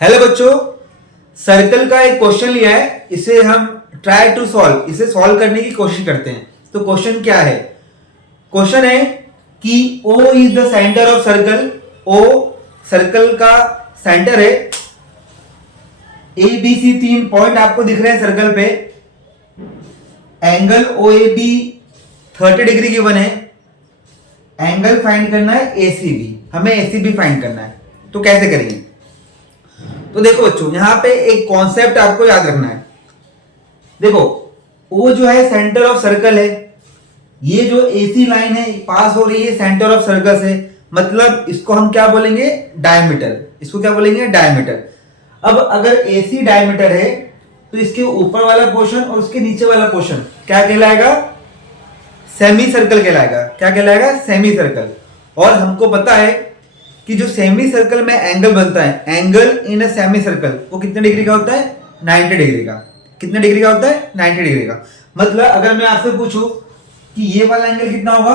Hello बच्चों, circle का एक क्वेश्चन लिया है, इसे हम ट्राई टू सॉल्व, इसे सॉल्व करने की कोशिश करते हैं। तो क्वेश्चन क्या है? क्वेश्चन है कि O is the center of circle. O circle का सेंटर है। ए बी सी तीन पॉइंट आपको दिख रहे हैं सर्कल पे। एंगल OAB 30 डिग्री गिवन है। एंगल फाइंड करना है ACB, हमें ACB फाइंड करना है। तो कैसे करेंगे? तो देखो बच्चों, यहां पे एक कॉन्सेप्ट आपको याद रखना है। देखो, वो जो है सेंटर ऑफ सर्कल है। ये जो AC लाइन है पास हो रही है सेंटर ऑफ सर्कल से, मतलब इसको हम क्या बोलेंगे? डायमीटर। इसको क्या बोलेंगे? डायमीटर। अब अगर AC डायमीटर है तो इसके ऊपर वाला पोर्शन और उसके नीचे वाला पोर्शन क्या कहलाएगा? सेमी सर्कल कहलाएगा। क्या कहलाएगा? Semi circle. और हमको पता है कि जो सेमी सर्कल में एंगल बनता है, angle in a semi circle, वो कितने डिग्री का होता है? 90 डिग्री का। कितने डिग्री का होता है? 90 डिग्री का। मतलब अगर मैं आपसे पूछूं कि ये वाला एंगल कितना होगा,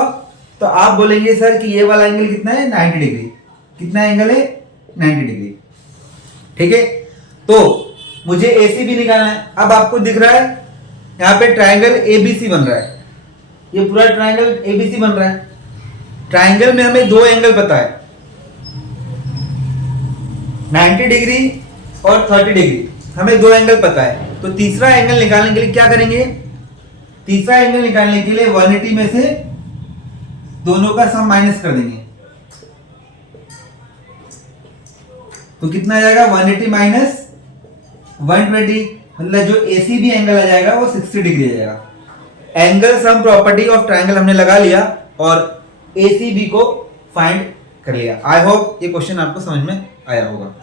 तो आप बोलेंगे सर कि ये वाला एंगल कितना है? 90 डिग्री। कितना एंगल है? 90 डिग्री। ठीक है, तो मुझे AC भी निकालना है। अब आपको दिख रहा है यहाँ पे ट्राइंगल ABC बन रहा है। ये पूरा ट्राइंगल ABC बन रहा है। ट्राइंगल में हमें दो एंगल पता है, 90 डिग्री और 30 डिग्री। हमें दो एंगल पता है। तो तीसरा एंगल निकालने के लिए क्या करेंगे? तीसरा एंगल निकालने के लिए 180 में से दोनों का सम माइनस कर देंगे। तो कितना आ जाएगा? 180 माइनस 120, मतलब जो ACB एंगल आ जाएगा वो 60 डिग्री आ जाएगा। Angle sum property of triangle हमने लगा लिया और ACB को फाइंड कर लिया। आई होप ये क्वेश्चन आपको समझ में आया होगा।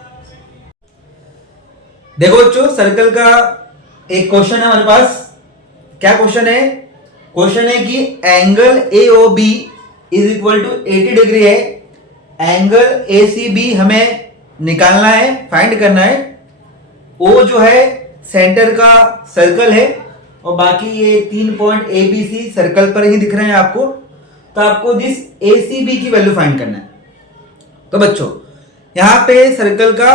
देखो बच्चों, सर्कल का एक क्वेश्चन है हमारे पास। क्या क्वेश्चन है? क्वेश्चन है कि angle AOB is equal to 80 degree है। एंगल ACB हमें निकालना है, फाइंड करना है। O जो है सेंटर का सर्कल है और बाकी ये 3 पॉइंट ABC सर्कल पर ही दिख रहे हैं आपको। तो आपको दिस ACB की वैल्यू फाइंड करना है। तो बच्चों, यहां पे सर्कल का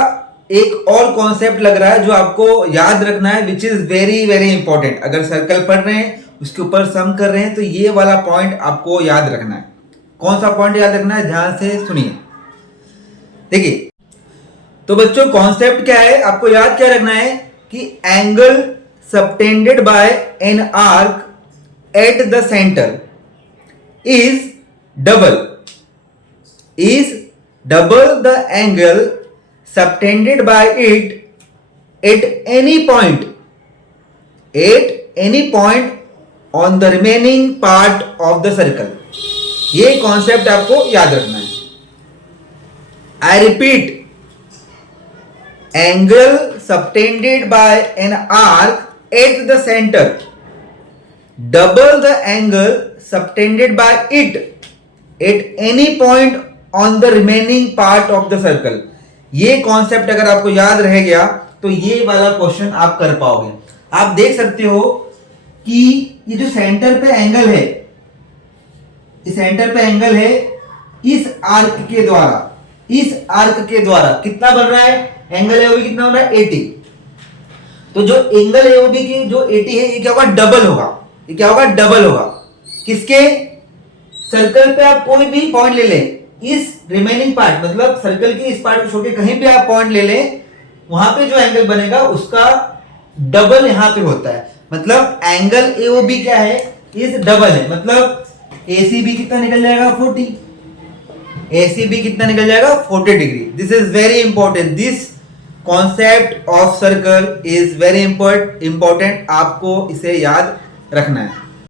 एक और कॉन्सेप्ट लग रहा है जो आपको याद रखना है, which is very very important. अगर सर्कल पढ़ रहे हैं, उसके ऊपर सम कर रहे हैं, तो ये वाला पॉइंट आपको याद रखना है। कौन सा पॉइंट याद रखना है? ध्यान से सुनिए। देखिए, तो बच्चों कॉन्सेप्ट क्या है, आपको याद क्या रखना है कि angle subtended bye an arc at the centre is double the angle subtended by it at any point on the remaining part of the circle। ये कॉन्सेप्ट आपको याद रखना है। I repeat, angle subtended by an arc at the center double the angle subtended by it at any point on the remaining part of the circle। ये concept अगर आपको याद रह गया तो ये वाला क्वेश्चन आप कर पाओगे। आप देख सकते हो कि ये जो सेंटर पे एंगल है, इस सेंटर पे एंगल है, इस आर्क के द्वारा कितना बन रहा है? एंगल AOB कितना बन रहा है? 80। तो जो एंगल AOB की जो 80 है, ये क्या होगा? डबल होगा। ये क्या होगा? डबल होगा। किसके? सर्कल पे आप कोई भी पॉइंट ले लें, इस रिमेनिंग पार्ट, मतलब सर्कल के इस पार्ट को छोड़ के कहीं पे आप पॉइंट ले लें, वहां पे जो एंगल बनेगा उसका डबल यहां पे होता है। मतलब एंगल AOB क्या है? इस डबल है। मतलब ACB कितना निकल जाएगा? 40। ACB कितना निकल जाएगा? 40 degree. This is very important. This concept of circle is very important. आपको इसे याद रखना है।